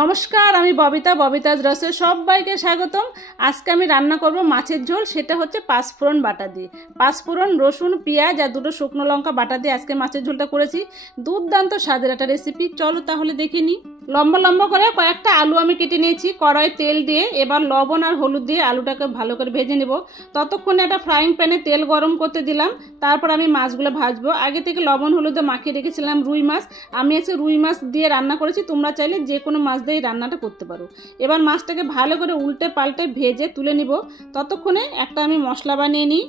নমস্কার, আমি ববিতাজ রসে সবাইকে স্বাগতম। আজকে আমি রান্না করব মাছের ঝোল। সেটা হচ্ছে পাঁচফোড়ন বাটা দিয়ে, পাঁচফোড়ন, রসুন, পেঁয়াজ আর দুটো শুকনো লঙ্কা বাটা দিয়ে আজকে মাছের ঝোলটা করেছি। দুর্দান্ত স্বাদের একটা রেসিপি। চলো তাহলে দেখে নিই। লম্বা লম্বা করে কয়েকটা আলু আমি কেটে নিয়েছি। কড়াই তেল দিয়ে এবার লবণ আর হলুদ দিয়ে আলুটাকে ভালো করে ভেজে নেব। ততক্ষণে একটা ফ্রাইং প্যানে তেল গরম করতে দিলাম। তারপর আমি মাছগুলো ভাজবো। আগে থেকে লবণ হলুদে মাখিয়ে রেখেছিলাম রুই মাছ। আমি এসে রুই মাছ দিয়ে রান্না করেছি, তোমরা চাইলে যে কোনো মাছ দিয়ে রান্নাটা করতে পারো। এবার মাছটাকে ভালো করে উল্টে পাল্টে ভেজে তুলে নিব। ততক্ষণে একটা আমি মশলা বানিয়ে নিই।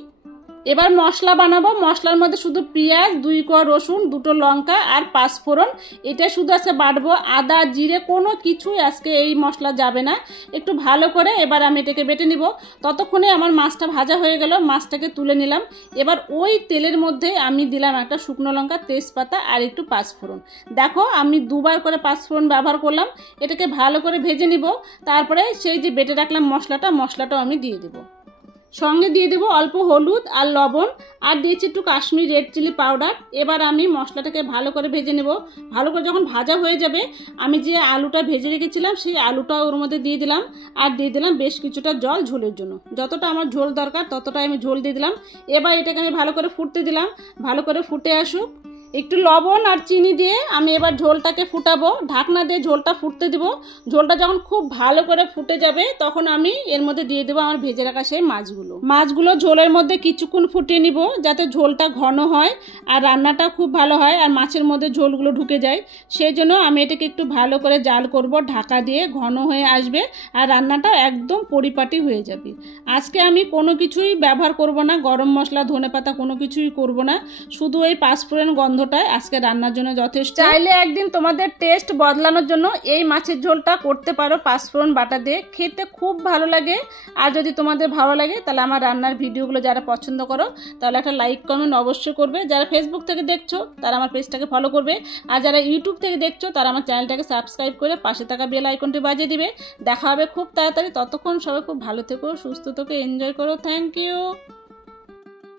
এবার মশলা বানাবো। মশলার মধ্যে শুধু পেঁয়াজ, 2 কোয়া রসুন, 2টো লঙ্কা আর পাঁচফোড়ন, এটা শুধু আজকে বাটবো। আদা জিরে কোনো কিছুই আজকে এই মশলা যাবে না। একটু ভালো করে এবার আমি এটাকে বেটে নিব। ততক্ষণে আমার মাছটা ভাজা হয়ে গেল, মাছটাকে তুলে নিলাম। এবার ওই তেলের মধ্যে আমি দিলাম একটা শুকনো লঙ্কা, তেজপাতা আর একটু পাঁচফোড়ন। দেখো আমি 2বার করে পাঁচফোড়ন ব্যবহার করলাম। এটাকে ভালো করে ভেজে নিব। তারপরে সেই যে বেটে রাখলাম মশলাটাও আমি দিয়ে দেবো। সঙ্গে দিয়ে দেবো অল্প হলুদ আর লবণ, আর দিয়েছি একটু কাশ্মীরি রেড চিলি পাউডার। এবার আমি মশলাটাকে ভালো করে ভেজে নেব। ভালো করে যখন ভাজা হয়ে যাবে, আমি যে আলুটা ভেজে রেখেছিলাম সেই আলুটাও ওর মধ্যে দিয়ে দিলাম। আর দিয়ে দিলাম বেশ কিছুটা জল ঝোলের জন্য। যতটা আমার ঝোল দরকার ততটাই আমি ঝোল দিয়ে দিলাম। এবার এটাকে আমি ভালো করে ফুটতে দিলাম। ভালো করে ফুটে আসুক। একটু লবণ আর চিনি দিয়ে আমি এবার ঝোলটাকে ফুটাবো। ঢাকনা দিয়ে ঝোলটা ফুটতে দিব। ঝোলটা যখন খুব ভালো করে ফুটে যাবে তখন আমি এর মধ্যে দিয়ে দেবো আমার ভেজে রাখা সেই মাছগুলো ঝোলের মধ্যে কিছুক্ষণ ফুটিয়ে নিব, যাতে ঝোলটা ঘন হয় আর রান্নাটা খুব ভালো হয় আর মাছের মধ্যে ঝোলগুলো ঢুকে যায়। সেই জন্য আমি এটাকে একটু ভালো করে জাল করব, ঢাকা দিয়ে ঘন হয়ে আসবে আর রান্নাটা একদম পরিপাটি হয়ে যাবে। আজকে আমি কোনো কিছুই ব্যবহার করব না, গরম মশলা ধনেপাতা কোনো কিছুই করব না। শুধু এই পাঁচফোড়ন গন্ধটাই আজকে রান্নার জন্য যথেষ্ট। চাইলে একদিন তোমাদের টেস্ট বদলানোর জন্য এই মাছের ঝোলটা করতে পারো পাঁচফোড়ন বাটা দিয়ে, খেতে খুব ভালো লাগে। আর যদি তোমাদের ভালো লাগে তাহলে আমার রান্নার ভিডিওগুলো যারা পছন্দ করো তাহলে একটা লাইক কমেন্ট অবশ্যই করবে। যারা ফেসবুক থেকে দেখছো তারা আমার পেজটাকে ফলো করবে, আর যারা ইউটিউব থেকে দেখছো তারা আমার চ্যানেলটাকে সাবস্ক্রাইব করে পাশে থাকা বেল আইকনটি বাজিয়ে দিবে। দেখা হবে খুব তাড়াতাড়ি। ততক্ষণ সবাই খুব ভালো থেকো, সুস্থ থেকো, এনজয় করো। Thank you.